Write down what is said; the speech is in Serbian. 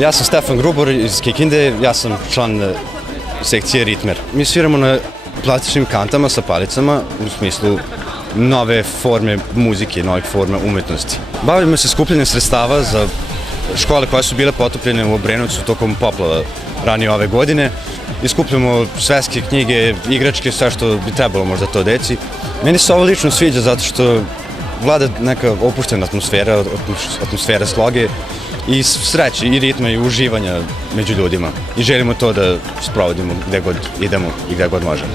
Ja sam Stefan Grubor iz Kikinde, ja sam član sekcije Ritmer. Mi sviramo na plastičnim kantama sa palicama u smislu nove forme muzike, nove forme umetnosti. Bavimo se skupljanjem sredstava za škole koje su bile potopljene u Obrenovcu tokom poplava ranije ove godine. Iskupljamo sveske, knjige, igračke, sve što bi trebalo možda to deci. Meni se ovo lično sviđa zato što vlada neka opuštena atmosfera sloge i sreće i ritma i uživanja među ljudima. I želimo to da sprovodimo gde god idemo i gde god možemo.